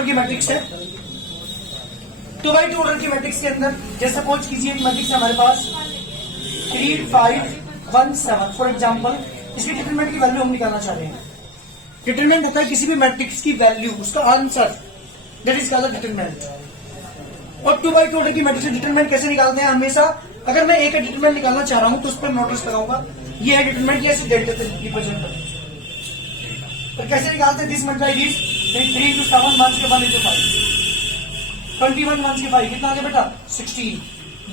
Order की matrix है। 2x2 order की मैट्रिक्स के अंदर जैसे सपोज कीजिए एक मैट्रिक्स है हमारे पास 3 5 1 7 फॉर एग्जाम्पल, इसके डिटरमिनेंट की वैल्यू हम निकालना चाह रहे हैं। डिटरमिनेंट होता है किसी भी मैट्रिक्स की वैल्यू, उसका answer, that is called determinant. और 2x2 ऑर्डर की मैट्रिक्स डिटरमिनेंट कैसे निकालते हैं? हमेशा अगर मैं एक डिटरमिनेंट निकालना चाह रहा हूं तो उस पर नोटिस लगाऊंगा, ये है डिटरमिनेंट, ये डेल्टा से रिप्रेजेंट करते हैं। तो कैसे निकालते हैं? दिस मल्टीप्लाई दिस 3 into 7 1 के 1 into 5 21 1 के 5 कितना आ गया बेटा? 16।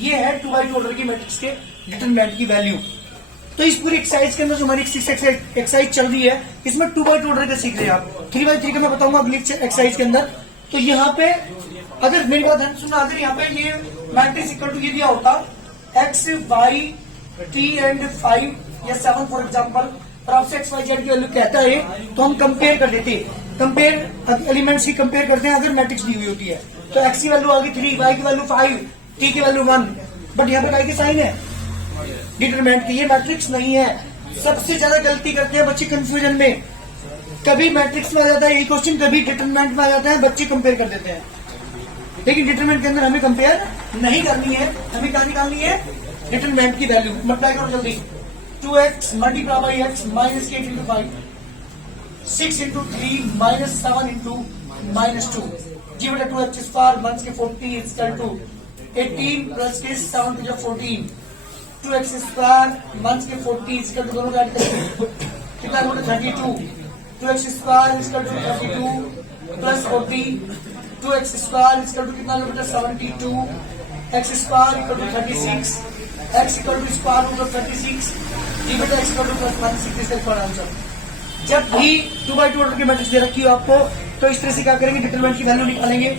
ये है 2x2 ऑर्डर की मैट्रिक्स के डिटरमिनेंट की वैल्यू। तो इस पूरी एक्सरसाइज के अंदर जो हमारी एक्सरसाइज चल रही है, इसमें 2x2 ऑर्डर का सीख रहे हैं आप। 3x3 का मैं बताऊंगा अगली एक्सरसाइज के अंदर। तो यहाँ पे अगर मेरी बात ध्यान सुनना, अगर यहाँ पे ये मैट्रिक्स इक्वल टू ये दिया होता x y t एंड 5 या 7 फॉर एग्जाम्पल, और आपसे एक्स वाई जेड की वैल्यू कहता है तो हम कंपेयर कर देते हैं। कंपेयर एलिमेंट्स की कंपेयर करते हैं अगर मैट्रिक्स दी हुई होती है। तो एक्स की वैल्यू आ गई 3, वाई की वैल्यू 5, टी की वैल्यू 1, बट यहाँ पे काय की साइन है? डिटरमिनेंट की। ये मैट्रिक्स नहीं है। सबसे ज्यादा गलती करते हैं बच्चे कंफ्यूजन में, कभी मैट्रिक्स में आ जाता है यही क्वेश्चन, कभी डिटरमिनेंट में आ जाता है, बच्चे कंपेयर कर देते हैं। लेकिन डिटरमिनेंट के अंदर हमें कंपेयर नहीं करनी है, हमें क्या निकालनी है? डिटरमिनेंट की वैल्यू। मल्टीप्लाई करो जल्दी, 2x multiply by x minus 8 into 5, 6 into 3 minus 7 into minus 2, जी बेटा 2x स्क्वायर 1 के 40 is equal to 18 प्लस के 7 to 14, 2x स्क्वायर 1 के 40 is equal to दोनों ऐड करेंगे कितना होगा? 32, 2x square is equal to 32 plus 40, 2x square is equal to कितना होगा बेटा? 72, x square equal to 36, x equal to square root of 36, जी बेटा x इक्वल टू 160 इसका फॉर आंसर। जब भी 2x2 ऑर्डर की मैट्रिक्स दे रखी हो आपको, तो इस तरह से क्या करेंगे? डिटरमिनेंट की वैल्यू निकालेंगे,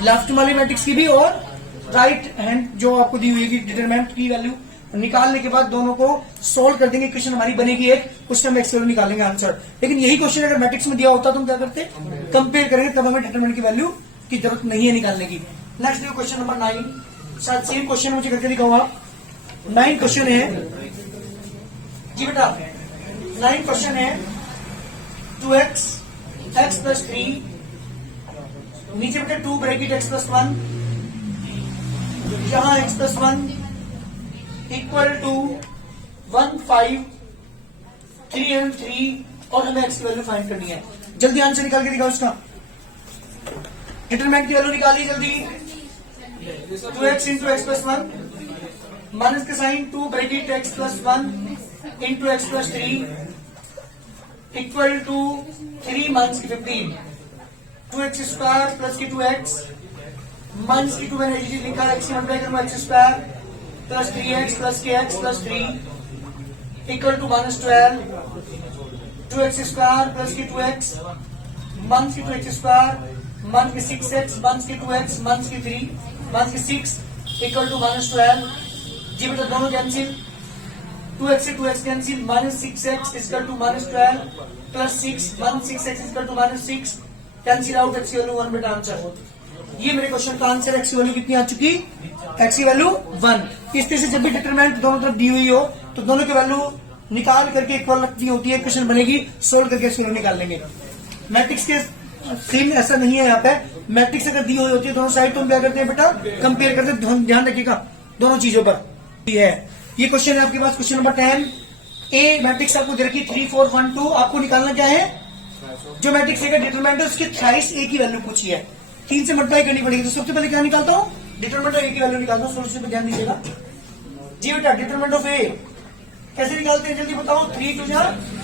लेफ्ट वाली मैट्रिक्स की भी और राइट हैंड जो आपको दी हुई है डिटरमिनेंट की वैल्यू निकालने के बाद दोनों को सोल्व कर देंगे। क्वेश्चन हमारी बनेगी एक, उससे हम एक्स वैल्यू निकालेंगे आंसर। लेकिन यही क्वेश्चन अगर मैट्रिक्स में दिया होता तो हम क्या करते? कंपेयर करेंगे, तब हमें डिटरमिनेंट की वैल्यू की जरूरत नहीं है निकालने की। नेक्स्ट देखो क्वेश्चन नंबर 9, शायद सेम क्वेश्चन मुझे करके दिखाऊंगा। 9 क्वेश्चन है जी बेटा, 9 क्वेश्चन है 2x x प्लस 3, नीचे बेटा 2 ब्रैकेट x प्लस 1, यहाँ x plus 1 equal to 1 5 3 and 3, और हमें x की वैल्यू फाइंड करनी है। जल्दी आंसर निकाल के दिखाओ उसका। डिटरमिनेंट की वैल्यू निकालिए जल्दी। 2x into x plus 1 minus का sign 2 bracket x plus 1 into x plus 3 equal to 3 minus की 15, 2x स्क्वायर प्लस की 2x माइनस की 2 मैंने लिखा, x की मल्टीप्लाई करूंगा x square plus 3x plus के x plus 3 equal to minus 12, 2x square plus की 2x माइनस की 2x स्क्वायर माइनस की 6x माइनस की 2x माइनस की 3 माइनस की 6 इक्वल टू माइनस 12, जी बेटा दोनों कैंसिल, 2x से 2x cancel, minus 6x equal to minus 12 plus 6 minus 6x equal to minus 6 cancel out, x की value 1 बेटा आंसर। ये मेरे क्वेश्चन का आंसर। x की वैल्यू कितनी आ चुकी? x की वैल्यू 1। इस तरह से जब भी डिटरमिनेंट दोनों तरफ दी हुई हो तो दोनों की वैल्यू निकाल करके इक्वल रखनी होती है, क्वेश्चन बनेगी, सोल्व करके इसकी वैल्यू निकाल लेंगे। मैट्रिक्स के सेम ऐसा नहीं है। यहाँ पे मैट्रिक्स अगर दी हुई होती है दोनों साइड तो हम क्या करते हैं बेटा? कंपेयर करते हैं। ध्यान रखिएगा दोनों चीजों पर। ये क्वेश्चन है आपके पास, क्वेश्चन नंबर 10। ए मैट्रिक्स आपको दे रखी 3 4 1 2, आपको निकालना क्या है? जो मैट्रिक्स ए का डिटरमिनेंट है उसकी थ्राइस ए की वैल्यू पूछी है, 3 से मल्टीप्लाई करनी पड़ेगी। तो सबसे पहले क्या निकालता हूँ? डिटरमिनेंट ऑफ ए की वैल्यू निकालता हूँ। सोल्यूशन पे ध्यान दीजिएगा जी बेटा। डिटरमिनेंट ऑफ ए कैसे निकालते हैं जल्दी बताओ? 3 टू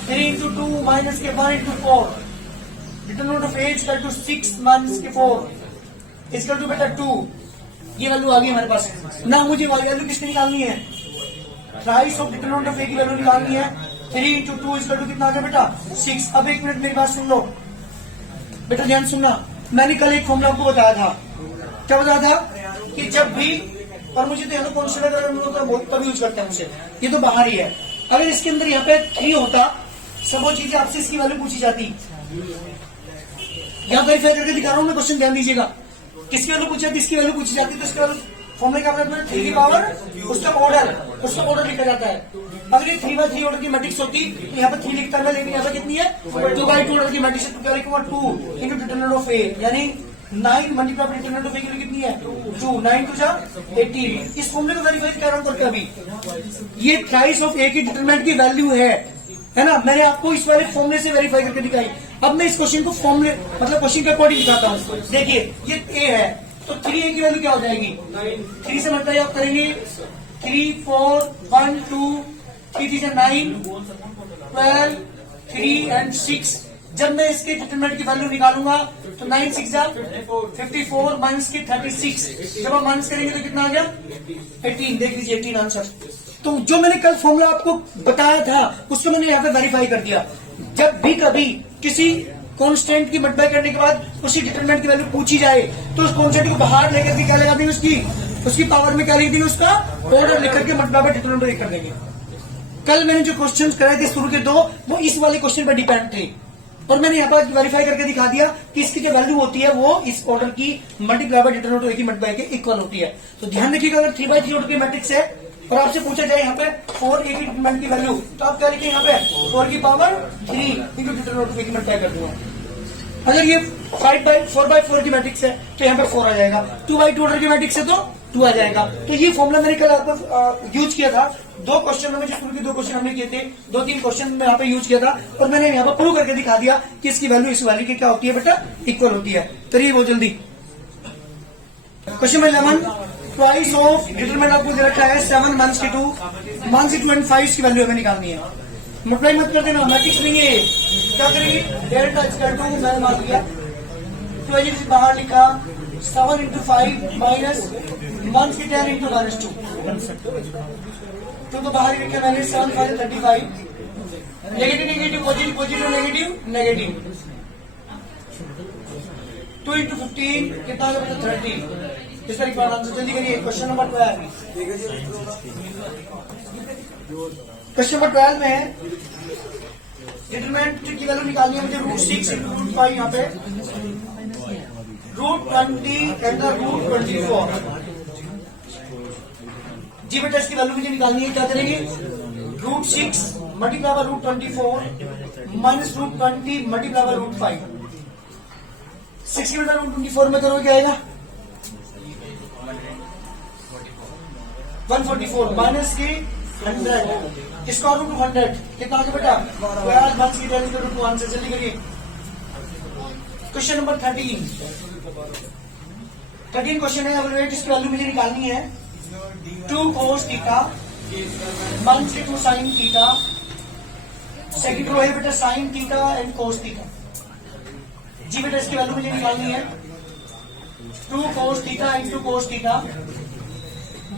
3 इंटू 2 माइनस के 1 into 4, determinant of A equal to 6 minus के 4 इक्वल टू बेटा 2। ये वैल्यू आ गई हमारे पास ना। मुझे वैल्यू किसकी निकालनी है? थ्राइस ऑफ डिटरमिनेंट ऑफ ए की वैल्यू निकालनी है। 3 इंटू 2 इक्वल टू कितना आ गया बेटा? 6। अब एक मिनट मेरी बात सुन लो बेटा, ध्यान सुनना। मैंने कल एक फॉर्मूला आपको बताया था। क्या बताया था? कि जब भी, और मुझे तो यहाँ कॉन्स्टेंट बहुत तभी यूज करते हैं मुझे, ये तो बाहर ही है। अगर इसके अंदर यहाँ पे 3 होता, सब वो चीजें आपसे इसकी वैल्यू पूछी जाती। यहाँ वेरीफाई करके दिखा रहा हूँ मैं, क्वेश्चन ध्यान दीजिएगा। किसकी वैल्यू पूछी जाती? इसकी वैल्यू पूछी जाती, तो इसके फॉर्मूले का मतलब 3 की पावर उसका ऑर्डर लिखा जाता है। अगर ये 3/3 ऑर्डर की मैट्रिक्स होती तो यहाँ पे 3 लिखता है, लेकिन यहाँ पे कितनी है? 2/2 ऑर्डर की मैट्रिक्स है, तो क्या लिखूंगा? 2 इंटू डिटरमिनेंट ऑफ ए, यानी 9 मल्टीप्लाई बाय डिटरमिनेंट ऑफ ए की वैल्यू कितनी है 2, 9 टू जा 18। इस फॉर्मूले को वेरीफाई कर रहा हूं करके अभी। ये थ्राइस ऑफ ए की डिटरमिनेंट की वैल्यू है ना, मैंने आपको इस वाले फॉर्मूले से वेरीफाई करके दिखाई। अब मैं इस क्वेश्चन को फॉर्मूले मतलब क्वेश्चन के अकॉर्डिंग दिखाता हूं। देखिए ये ए है तो 3a की वैल्यू क्या हो जाएगी 3 से मल्टीप्लाई आप करेंगे 3 4 1 2 3 3 9 12 3 एंड 6। जब मैं इसके डिटरमिनेंट की वैल्यू निकालूंगा तो 9 6 जा 54 माइनस की 36। जब आप माइनस करेंगे तो कितना आ गया 18। देख लीजिए 18 आंसर। तो जो मैंने कल फॉर्मूला आपको बताया था उसको मैंने यहाँ पे वेरीफाई कर दिया। जब भी कभी किसी कांस्टेंट की मल्टीप्लाई करने के बाद उसकी डिटरमिनेंट की वैल्यू पूछी जाए तो उस कांस्टेंट को बाहर लेकर के क्या लगा देंगे, उसकी पावर में क्या लिख देंगे, उसका ऑर्डर लिख करके मल्टीप्लाई बाय डिटरमिनेंट कर देंगे। कल मैंने जो क्वेश्चन कराए थे शुरू के 2 वो इस वाले क्वेश्चन पर डिपेंड थे और मैंने यहाँ पर वेरीफाई करके दिखा दिया कि इसकी जो वैल्यू होती है वो इस ऑर्डर की मल्टीप्लाई बाय डिटरमिनेंट की मल्टीप्लाई के इक्वल होती है। तो ध्यान रखिएगा अगर 3/3 ऑर्डर की मैट्रिक्स है और आपसे पूछा जाए यहाँ पे 4a की डिटरमिनेंट की वैल्यू तो आप क्या लिखेंगे यहाँ पे 4 की पावर 3 इंटू डिटरमिनेंट की मल्टीप्लाई कर दूंगा। अगर ये 4/4 की मैट्रिक्स है तो यहाँ पे 4 आ जाएगा। 2/2 ऑर्डर की मैट्रिक्स है तो 2 आ जाएगा। तो ये फॉर्मूला मैंने कल आपको यूज किया था 2 क्वेश्चन में, जो शुरू के 2 क्वेश्चन हमने किए थे 2-3 क्वेश्चन में यहाँ पे यूज किया था और मैंने यहाँ पे प्रूव करके दिखा दिया कि इसकी वैल्यू इस वैल्यू की क्या होती है बेटा इक्वल होती है। करिए बहुत जल्दी question number 11 twice of determinant आपको दे रखा है 7 माइनस की 2 माइनस की 2 एंड 5 की वैल्यू हमें निकालनी है। मल्टीप्लाई मत कर देना, मैट्रिक्स नहीं है। क्या करेंगे डेल्टा इक्वल टू मैंने मान लिया 2 बाहर लिखा 7 इंटू 5 माइनस 1 की 10 इंटू माइनस 2 तो बाहर लिखा मैंने 7 5 35 negative negative positive positive negative negative 2 into 15 कितना आ गया 30। इसका रिक्वायर्ड आंसर जल्दी करिए। क्वेश्चन नंबर 12 क्वेश्चन नंबर 12 में है डिटरमिनेंट की वैल्यू निकालनी है मुझे √6 इंटू √5 यहाँ पे √20 एंड √24। जी बेटा इसकी वैल्यू मुझे निकालनी है। क्या करेंगे √6 multiply by √24 minus √20 multiply by √5। 6 की बेटा √24 में करोगे क्या आएगा 144 माइनस की 100 इसका √100 कितना आ गया बेटा 12 माइनस की 10 का √2 आंसर। जल्दी करिए क्वेश्चन नंबर 13 क्वेश्चन है। एवलुएट इसकी वैल्यू मुझे निकालनी है 2 cos थीटा माइनस की 2 sin थीटा। सेकंड रो है बेटा sin theta and cos theta. जी बेटा इसकी वैल्यू मुझे निकालनी है 2 cos theta into cos theta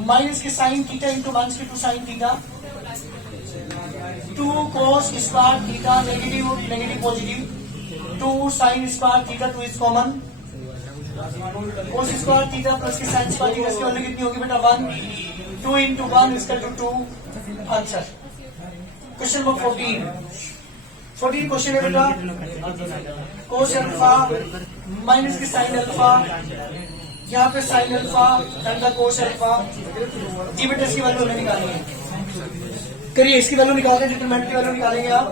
minus के sin थीटा इंटू माइनस की 2 sin theta 2 cos square theta negative negative positive 2 sin square theta 2 is common cos square theta plus की sin square theta इसकी value कितनी होगी बेटा 1 2 into 1 इसका 2 answer. Question number 14 question है बेटा cos अल्फा माइनस की sin अल्फा यहाँ पे sin alpha and cos alpha. जी बेटा इसकी वैल्यू हमें निकालनी है। करिए इसकी वैल्यू निकालते हैं डिटरमिनेंट की वैल्यू निकालेंगे आप।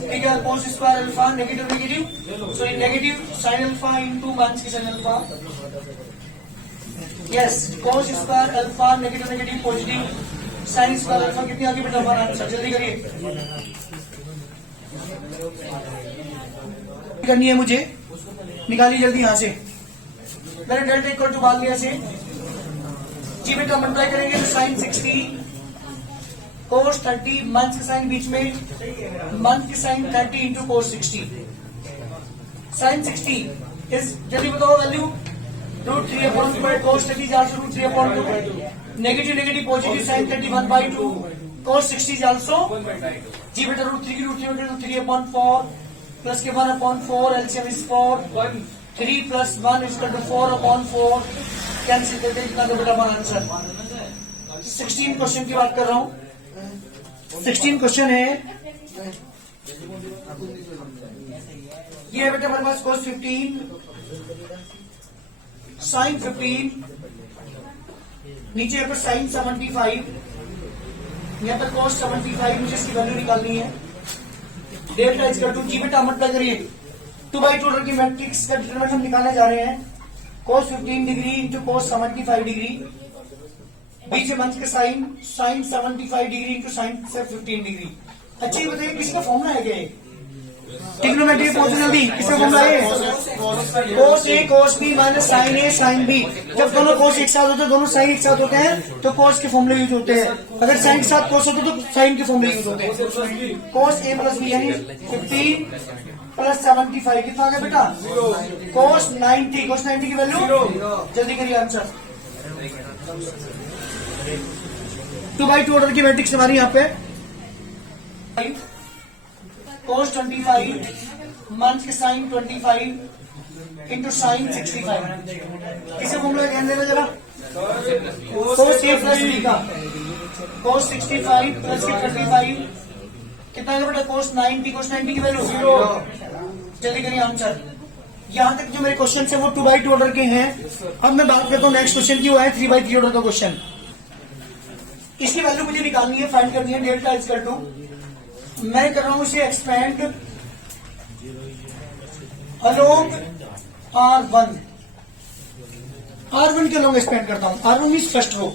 ठीक है cos square alpha negative negative so negative sin alpha into minus की sin alpha. Yes cos square alpha negative negative positive sin square alpha कितनी आगे बेटा हमारा आंसर। जल्दी करिए करनी है मुझे निकालिए जल्दी यहाँ से। मैंने डेल्टा इक्वल टू मान लिया से जी बेटा मल्टीप्लाई करेंगे तो sin 60 cos 30 मंथ के साइन बीच में मंथ की sign 30 into cos 60 sin 60 is जल्दी बताओ value √3/2 cos 30 is also √3/2 negative negative positive sin 30 1/2 cos 60 is also जी बेटा √3 की √3 में 3/4 प्लस के 1/4 एलसीएम इज 4 3 प्लस 1 इज 4/4 कैंसिल करके कितना दो बेटा हमारा आंसर। 16 क्वेश्चन की बात कर रहा हूं। 16 क्वेश्चन है ये है बेटा हमारे पास cos 15 sin 15 नीचे यहाँ पर sin 75 यहाँ पर cos 75 मुझे इसकी वैल्यू निकालनी है। डेल्टा इसका 2 जी बेटा मल्टीप्लाई करिए 2/2 ऑर्डर की मैट्रिक्स का डिटरमिनेंट हम निकालने जा रहे हैं cos 15 degree into cos 75 degree, बीच में मंथ का sine, sine 75 degree into sine 15 degree. अच्छा ये बताइए किसका फॉर्मूला है क्या ये? ट्रिग्नोमेट्री पॉजिटिविटी किसका फॉर्मूला है? cos A cos B minus sine A sine B। जब दोनों cos एक साथ होते हैं, दोनों साइन एक साथ होते हैं तो cos के फॉर्मूले यूज होते हैं। अगर साइन के साथ cos होते हैं तो साइन के फॉर्मूले यूज होते हैं। cos A प्लस B यानी 15 प्लस 75 कितना आ गया बेटा? cos 90 की वैल्यू जल्दी करिए आंसर। 2/2 ऑर्डर की मैट्रिक्स हमारी यहाँ पे cos 25 मंथ के साइन 25 इंटू साइन 65। इसे फॉर्मूला ध्यान देना जरा। cos A प्लस B का cos 65 प्लस के 35 कितना है बेटा? cos 90 की वैल्यू जल्दी करिए आंसर। यहां तक जो मेरे क्वेश्चन है वो 2/2 ऑर्डर के हैं। अब मैं बात करता हूँ नेक्स्ट क्वेश्चन की, वो है 3/3 ऑर्डर का क्वेश्चन। इसकी वैल्यू मुझे निकालनी है, फाइंड करनी है। डेल्टा इज इक्वल टू, मैं कर रहा हूं इसे एक्सपेंड अलोंग R1 के अलोंग एक्सपेंड करता हूं। R1 means first row.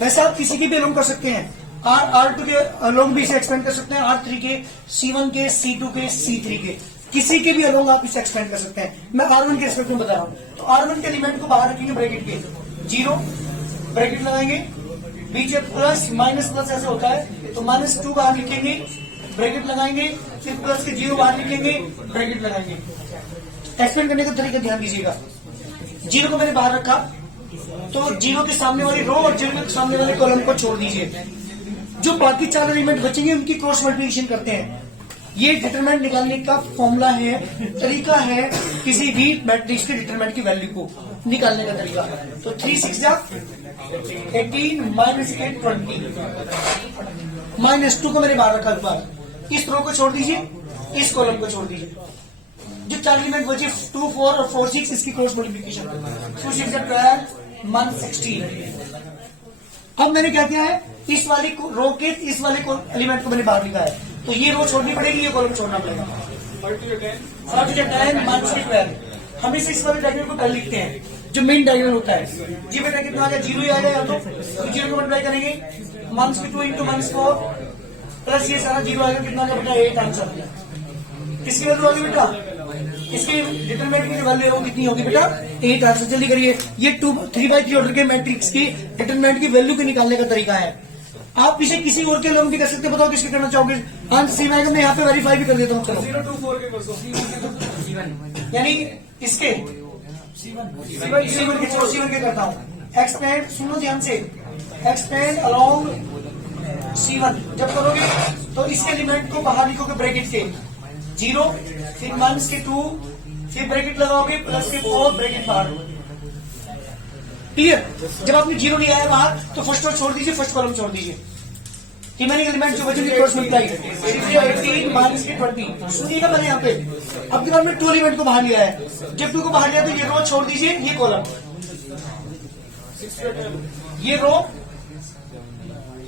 वैसे आप किसी की भी अलोंग कर सकते हैं। R2 के अलोंग भी इसे एक्सपेंड कर सकते हैं, R3 के, C1 के, C2 के, C3 के, किसी के भी अलोंग आप इसे एक्सपेंड कर सकते हैं। मैं R1 के रिस्पेक्ट में बता रहा हूं। तो R1 के एलिमेंट को बाहर रखेंगे ब्रैकेट के, 0 ब्रैकेट लगाएंगे, बीच में प्लस माइनस प्लस ऐसे होता है तो -2 बाहर लिखेंगे, ब्रैकेट लगाएंगे, फिर प्लस के 0 बाहर लिखेंगे, ब्रैकेट लगाएंगे। एक्सपेंड करने का तरीका ध्यान दीजिएगा। 0 को मैंने बाहर रखा तो 0 के सामने वाली रो और 0 के सामने वाले कॉलम को छोड़ दीजिए। जो बाकी 4 एलिमेंट बचेंगे उनकी क्रॉस मल्टीप्लिकेशन करते हैं। ये डिटरमिनेंट निकालने का फॉर्मूला है, तरीका है किसी भी मैट्रिक्स के डिटरमिनेंट की वैल्यू को निकालने का तरीका। तो 3 6 जा 18 माइनस 8 20, -2 को मैंने बाहर रखा एक बार। इस रो को छोड़ दीजिए, इस कॉलम को छोड़ दीजिए। जो 4 एलिमेंट बचे 2 4 और 4 6 इसकी क्रॉस मल्टीप्लिकेशन 2 6 12 1 16। अब मैंने क्या किया है, इस वाली रो के इस वाले एलिमेंट को मैंने बाहर लिखा है तो ये रो छोड़नी पड़ेगी, ये कॉलम छोड़ना पड़ेगा। 10 -12 हमेशा इस वाले डायग्राम को पहले लिखते हैं जो मेन डायग्राम होता है। जी बेटा कितना आ गया? 0 ही आ गया। तो 0 को मल्टीप्लाई करेंगे -2 इंटू -4 प्लस ये सारा 0 आएगा, कितना का बेटा? 8 आंसर। किसकी वैल्यू होगी बेटा? इसकी डिटरमिनेंट की वैल्यू है वो कितनी होगी बेटा? 8 आंसर। जल्दी करिए। ये 3/3 ऑर्डर के मैट्रिक्स की डिटरमिनेंट की वैल्यू के निकालने का तरीका है। आप इसे किसी और के लोग भी कर सकते हैं। बताओ किसके करना चाहोगे? आंसर सी मैं यहाँ पे वेरीफाई भी कर देता हूँ। चलो 0 2 4 के यानी इसके C1 के करता हूँ। एक्सपेंड, सुनो ध्यान से, एक्सपेंड अलोंग C1 जब करोगे तो इसके एलिमेंट को बाहर लिखोगे ब्रैकेट के 0, फिर माइनस के 2, फिर ब्रैकेट लगाओगे प्लस के 4, ब्रैकेट बाहर। क्लियर? जब आपने 0 लिया है बाहर तो फर्स्ट रो छोड़ दीजिए, फर्स्ट कॉलम छोड़ दीजिए। रिमेनिंग एलिमेंट जो बचेंगे क्रॉस मल्टीप्लाई 18 माइनस के 20। सुनिएगा मैंने यहाँ पे अब के बाद में 2 एलिमेंट को बाहर लिया है। जब 2 को बाहर लिया तो ये रो छोड़ दीजिए, ये कॉलम, ये रो,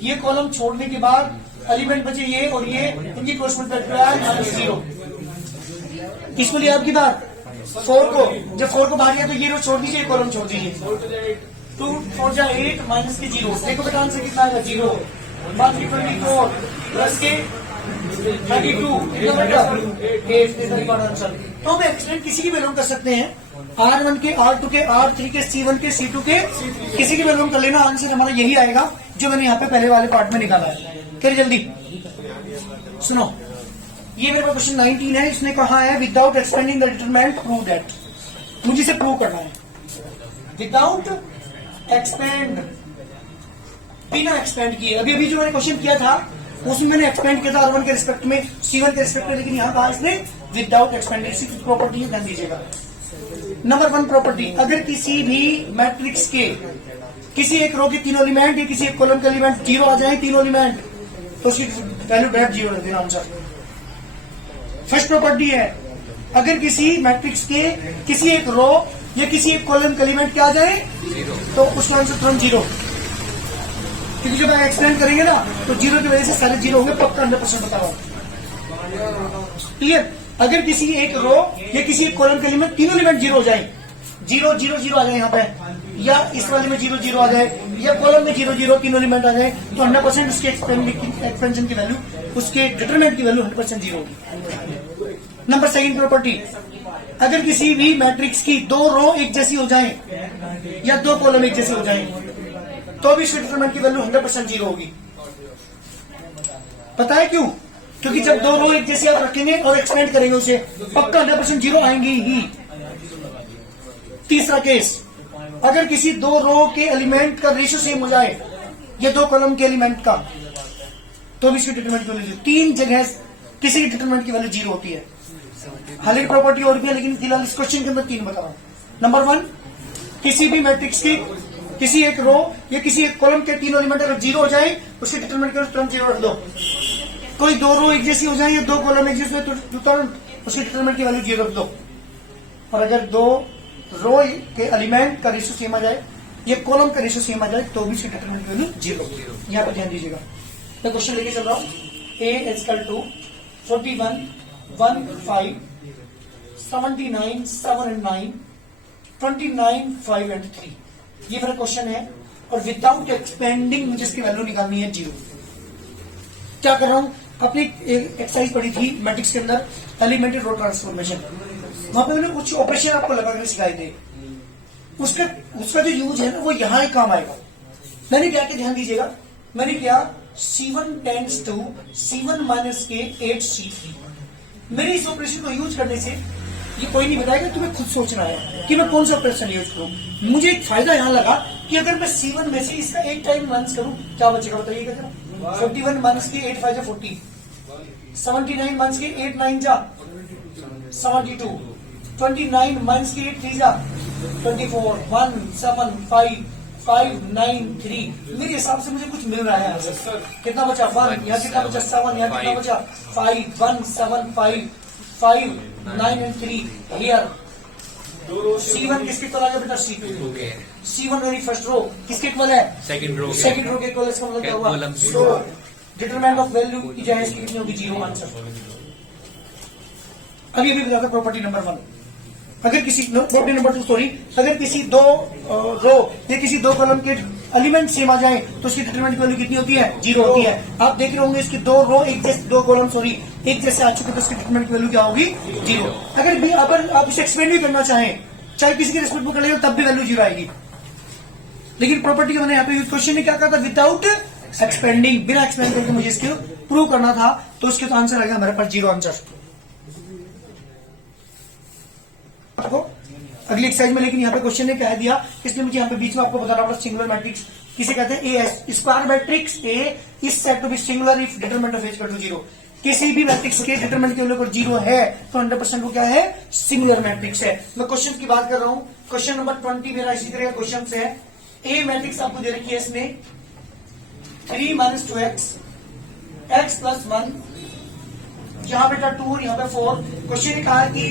ये कॉलम छोड़ने के बाद एलिमेंट बचे ये और ये, इनकी क्रॉस मल्टीप्लाई -0। इसको लिया आपकी बात 4 को, जब 4 को बाहर लिया तो ये रो छोड़ दीजिए, कॉलम छोड़ दीजिए। 2 4 जा 8 माइनस के 0। देखो बेटा आंसर कितना आएगा? 0 बाकी 24 प्लस के 32 आंसर। तो हम एक्सपेंड किसी की भी बिलोंग कर सकते हैं। R1 के, R2 के, R3 के, C1 के, C2 के, किसी की बिलोंग कर लेना। आंसर हमारा यही आएगा जो मैंने यहाँ पे पहले वाले पार्ट में निकाला है। फिर जल्दी सुनो, ये मेरे पास क्वेश्चन 19 है। इसने कहा है without expanding the determinant prove that. मुझे इसे प्रूव करना है विदाउट एक्सपेंड, बिना एक्सपेंड किए। अभी अभी जो मैंने क्वेश्चन किया था उसमें मैंने एक्सपेंड किया था R1 के रिस्पेक्ट में, C1 के रिस्पेक्ट में, लेकिन यहाँ कहा इसने विदाउट एक्सपेंड। इसी प्रॉपर्टी ध्यान दीजिएगा। नंबर 1 प्रॉपर्टी, अगर किसी भी मैट्रिक्स के किसी एक रो के तीनों एलिमेंट या किसी एक कॉलम के एलिमेंट 0 आ जाए, तीनों एलिमेंट, तो उसकी वैल्यू डायरेक्ट 0 रहती है। आंसर फर्स्ट प्रॉपर्टी है, अगर किसी मैट्रिक्स के किसी एक रो या किसी एक कॉलम का एलिमेंट क्या आ जाए तो उसका आंसर तुरंत 0। क्योंकि जब आप एक्सपेंड करेंगे ना तो 0 की वजह से सारे 0 होंगे, पक्का 100% बताओ। क्लियर? अगर किसी एक रो या किसी एक कॉलम के एलिमेंट तीनों एलिमेंट 0 हो जाए, 0 0 0 आ जाए यहाँ पे, या इस वाले में 0 0 आ जाए, या कॉलम में 0 0 तीनों एलिमेंट आ जाए, तो 100% उसके एक्सपेंशन की वैल्यू, उसके डिटरमिनेंट की वैल्यू 100% 0 होगी। नंबर सेकंड प्रॉपर्टी, अगर किसी भी मैट्रिक्स की 2 रो एक जैसी हो जाए या 2 कॉलम एक जैसे हो जाए, तो भी इसके डिटरमिनेंट की वैल्यू 100% 0 होगी। पता है क्यों? क्योंकि जब 2 रो एक जैसी आप रखेंगे और एक्सपेंड करेंगे उसे, पक्का 100% 0 आएंगे ही। तीसरा केस, अगर किसी 2 रो के एलिमेंट का रेशियो सेम हो जाए या 2 कॉलम के एलिमेंट का, तो भी इसकी डिटरमिनेंट की वैल्यू 3 जगह किसी की डिटरमिनेंट की वैल्यू 0 होती है। हालांकि प्रॉपर्टी और भी है, लेकिन फिलहाल इस क्वेश्चन के अंदर 3 बता रहा हूं। नंबर 1, किसी भी मैट्रिक्स की किसी एक रो या किसी एक कॉलम के 3 एलिमेंट अगर 0 हो जाए, उसकी डिटरमिनेंट की वैल्यू तुरंत 0 रख दो। कोई 2 रो एक जैसी हो जाए या 2 कॉलम एक जैसी हो जाए, तो तुरंत उसकी डिटरमिनेंट की वैल्यू 0 रख दो। और अगर 2 रो के एलिमेंट का रेशियो सेम आ जाए या कॉलम का रेशियो सेम आ जाए, तो भी उसकी डिटरमिनेंट की वैल्यू 0। यहाँ पर ध्यान दीजिएगा, मैं क्वेश्चन लेके चल रहा हूँ। A is equal to 41 1 5 79 7 and 9 29 5 and 3, ये मेरा क्वेश्चन है। और विदाउट एक्सपेंडिंग मुझे इसकी वैल्यू निकालनी है 0। क्या कर रहा हूं, अपनी एक्सरसाइज पढ़ी थी मैट्रिक्स के अंदर, एलिमेंट्री रो ट्रांसफॉर्मेशन, वहां पे मैंने कुछ ऑपरेशन आपको लगा कर सिखाए थे। उसका जो यूज है ना, वो यहां ही काम आएगा। मैंने क्या किया, ध्यान दीजिएगा, मैंने क्या C1 tends to C1 minus के 8C3। मेरे इस ऑपरेशन को यूज करने से ये कोई नहीं बताएगा, तुम्हें खुद सोचना है कि मैं कौन सा ऑपरेशन यूज करूं। मुझे एक फायदा यहां लगा कि अगर मैं C1 में से इसका 8 टाइम माइनस करूं, क्या बचेगा बताइएगा जरा। 41 माइनस के 8 5 जा 40, 79 माइनस के 8 9 जा 72, 29 माइनस के 8 3 जा 24, 1 7 5 5 9 3। मेरे हिसाब से मुझे कुछ मिल रहा है यहाँ से। कितना बचा 1, यहाँ कितना बचा 7, यहाँ कितना बचा 5 1 7 5 5 9 and 3 here। C1 किसके इक्वल आ गया बेटा, C2। C1 मेरी फर्स्ट रो किसके इक्वल है, सेकंड रो के इक्वल। इसका मतलब क्या हुआ, सो डिटरमिनेंट ऑफ वैल्यू की जाए इसकी कितनी होगी, 0 आंसर। अभी बताता प्रॉपर्टी नंबर 1, अगर किसी प्रॉपर्टी नंबर 2 सॉरी, अगर किसी 2 रो या किसी 2 कॉलम के एलिमेंट सेम आ जाए, तो उसकी डिटरमिनेंट वैल्यू कितनी होती है, 0 होती है। आप देख रहे होंगे इसकी 2 रो एक जैसे, 2 कॉलम सॉरी एक जैसे आ चुके, तो उसकी डिटरमिनेंट वैल्यू क्या होगी, 0। अगर आप इसे एक्सपेंड भी करना चाहें, चाहे किसी के रिस्पेक्ट में कर लेगा, तब भी वैल्यू 0 आएगी। लेकिन प्रॉपर्टी का मैंने यहाँ पे क्वेश्चन में क्या कहा था, विदाउट एक्सपेंडिंग, बिना एक्सपेंड करके मुझे इसको प्रूव करना था, तो इसके तो आंसर आ गया हमारे पास 0 आंसर। आपको अगली एक्सरसाइज में, लेकिन यहाँ पे क्वेश्चन ने क्या दिया, इसलिए मुझे यहाँ पे बीच में आपको बताना पड़ा सिंगुलर मैट्रिक्स किसे कहते हैं, a square matrix A is said to be singular if determinant of A equal to 0। किसी भी मैट्रिक्स के डिटरमिनेंट के वैल्यू पर 0 है तो 100% वो क्या है, सिंगुलर मैट्रिक्स है। मैं क्वेश्चन की बात कर रहा हूं, क्वेश्चन नंबर 20 मेरा इसी तरह का क्वेश्चन है। ए मैट्रिक्स आपको दे रखी है, इसमें 3 माइनस 2x x प्लस 1, यहाँ पे 2 और यहाँ पे 4। क्वेश्चन ने कहा कि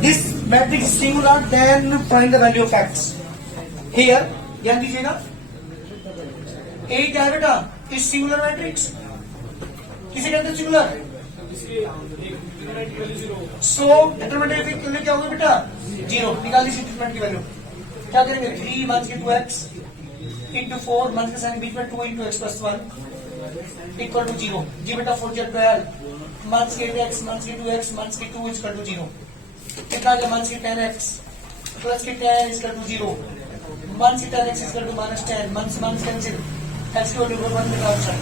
this matrix singular then find the value of x here. ध्यान दीजिएगा, ए क्या है बेटा, इस सिंगुलर मैट्रिक्स किसे कहते हैं, सिंगुलर। सो डिटरमिनेंट की वैल्यू क्या होगी बेटा, 0। निकाल लीजिए डिटरमिनेंट की वैल्यू, क्या करेंगे, 3 माइनस के 2x इंटू 4 माइनस के साइन बीच में 2 into x plus 1 equal to 0। जी बेटा 4 × 12 माइनस के 8x माइनस के 2x माइनस के 2 इक्वल टू 0। कितना आ माइनस के 10x प्लस के 10 इक्वल टू 0, माइनस के 10x equal to minus 10, minus cancel, x की वैल्यू 1 में आंसर।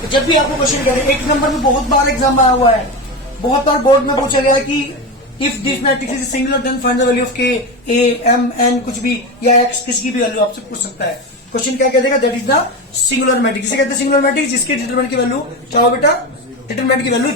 तो जब भी आपको क्वेश्चन करें, एक नंबर में बहुत बार एग्जाम में आया हुआ है, बहुत बार बोर्ड में पूछा गया कि if this matrix is singular then find the value of k, a, m, n कुछ भी, या x किसी की भी वैल्यू आपसे पूछ सकता है। क्वेश्चन क्या कह देगा, that is the singular matrix. इसे कहते हैं सिंगुलर मैट्रिक्स जिसके डिटरमिनेंट की वैल्यू क्या हो बेटा, डिटरमिनेंट की वैल्यू